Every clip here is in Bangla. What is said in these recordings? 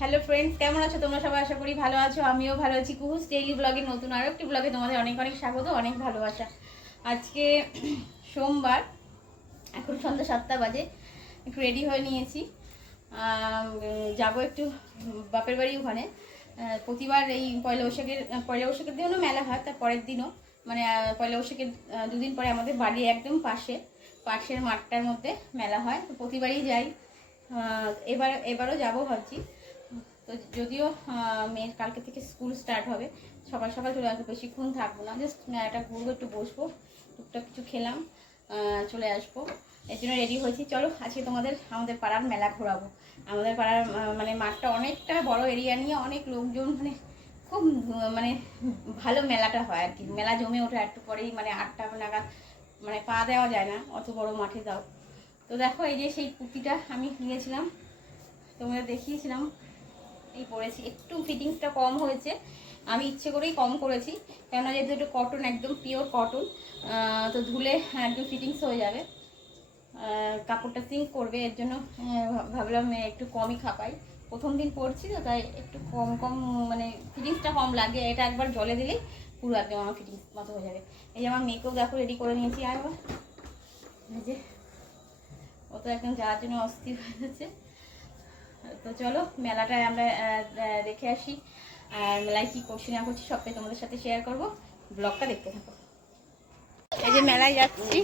হ্যালো ফ্রেন্ডস, কেমন আছো তোমরা সবাই? আশা করি ভালো আছো, আমিও ভালো আছি। কুহুস ডেইলি ব্লগের নতুন আরও একটি ব্লগে তোমাদের অনেক অনেক স্বাগত, অনেক ভালোবাসা। আজকে সোমবার, এখন সন্ধ্যা 7টা বাজে। একটু রেডি হয়ে নিয়েছি, যাবো একটু বাপের বাড়ি। ওখানে প্রতিবার এই পয়লা বৈশাখের দিনও মেলা হয়, তার পরের দিনও, মানে পয়লা বৈশাখের দুদিন পরে আমাদের বাড়ি একদম পাশের মাঠটার মধ্যে মেলা হয়। তো প্রতিবারই যাই, এবারও যাবো ভাবছি। তো যদিও মেয়ের কালকে থেকে স্কুল স্টার্ট হবে, সকাল সকাল চলে আসবো, বেশিক্ষণ থাকবো না, জাস্ট মেলাটা ঘুরবো, একটু বসবো, টুকটাক কিছু খেলাম, চলে আসবো। এর জন্য রেডি হয়েছি। চলো আজকে আমাদের পাড়ার মেলা ঘোরাবো। আমাদের পাড়ার মানে মাঠটা অনেকটা বড় এরিয়া নিয়ে, অনেক লোকজন, মানে খুব মানে ভালো মেলাটা হয় আর কি। মেলা জমে ওঠে একটু পরেই, মানে 8টা নাগাদ, মানে পা দেওয়া যায় না অত বড় মাঠে দাও। তো দেখো, এই যে সেই কুর্তিটা আমি নিয়েছিলাম, তোমাদের দেখিয়েছিলাম, এই পরেছি। একটু ফিটিংসটা কম হয়েছে, আমি ইচ্ছে করেই কম করেছি, কেননা যেহেতু একটু কটন, একদম পিওর কটন, তো ধুলে একদম ফিটিংস হয়ে যাবে, কাপড়টা সিঙ্ক করবে। এর জন্য ভাবলাম একটু কমই খাপাই, প্রথম দিন পরছি তো, তাই একটু কম মানে ফিটিংসটা কম লাগে। এটা একবার জলে দিলেই পুরো একদম আমার ফিটিংস মতো হয়ে যাবে। এই যে আমার মেয়েকেও দেখো রেডি করে নিয়েছি, আর এই যে ও তো একদম যাওয়ার জন্য অস্থির হয়ে যাচ্ছে। তো চলো মেলাটায় আমরা দেখে আসি, আর মেলায় কী করছি না করছি সবটাই তোমাদের সাথে শেয়ার করব, ব্লগটা দেখতে থাকো। এই যে মেলায় যাচ্ছি,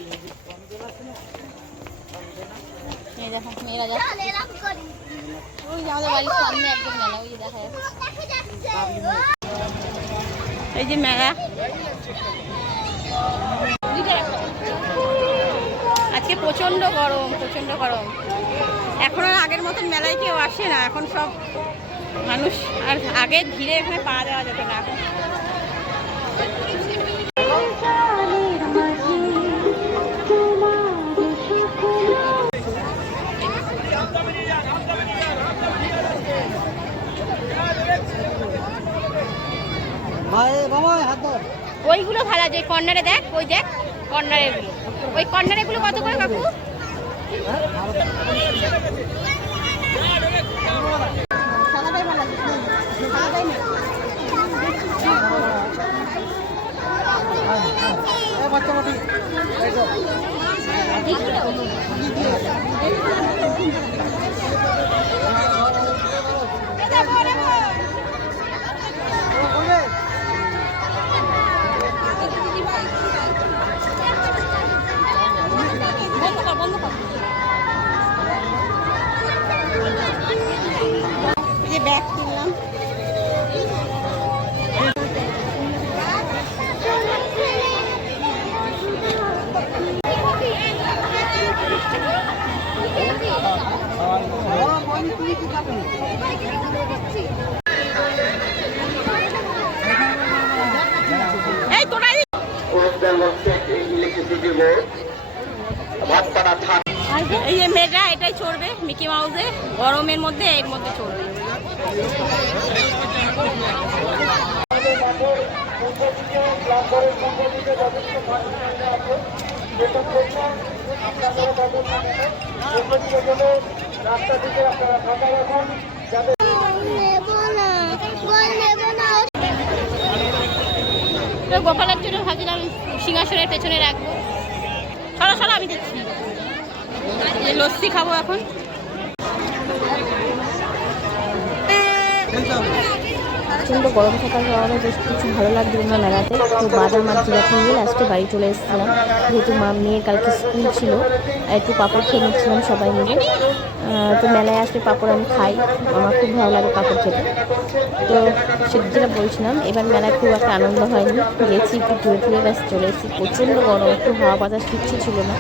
এই দেখো মেয়েরা যাচ্ছে, ওই যে আমাদের বাড়ির সামনে একদম মেলা, ওই যে দেখা যাচ্ছে। এই যে মেলা, আজকে প্রচণ্ড গরম, এখন আর আগের মতন মেলায় কেউ আসে না, এখন সব মানুষ, আর আগে ভিড়ে এখানে পা দেওয়া যেত না। এখন ওইগুলো ভালো, যে কর্নারে দেখ, ওই দেখ কর্নারেগুলো, ওই কর্নারেগুলো কত করে কাকু? সাদাটাই ভালো লাগে, সাদাটাই নেই। বন্ধ কর। এই যে ব্যাগ কিনলাম, এই যে মেয়েটা এটাই চড়বে, মিকি মাউসে, গরমের মধ্যে এর মধ্যে চড়বে। গোপালের জন্য ভাবছিলাম সিংহাসনের পেছনে রাখবো। সরো আমি দেখছি, লস্যি খাবো এখন। প্রচণ্ড গরম থাকার কারণে বেশ কিছু ভালো লাগছিল না মেলাতে। তো বাদাম আর জিলাপি নিয়ে লাস্টে বাড়ি চলে এসেছিলাম, যেহেতু মেয়ের কালকে স্কুল ছিল। একটু পাঁপড় খেয়ে নিচ্ছিলাম সবাই মিলে। তো মেলায় আসলে পাঁপড় আমি খাই, আমার খুব ভালো লাগে পাঁপড় খেতে। তো যেটা বলছিলাম, এবার মেলায় খুব একটা আনন্দ হয়নি, গেছি একটু ঘুরে ব্যাস চলে এসেছি। প্রচণ্ড গরম, একটু হাওয়া বাতাস কিচ্ছু ছিল না।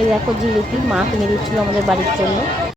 এই দেখো জিলিপি মা কিনে দিচ্ছিলো আমাদের বাড়ির জন্য।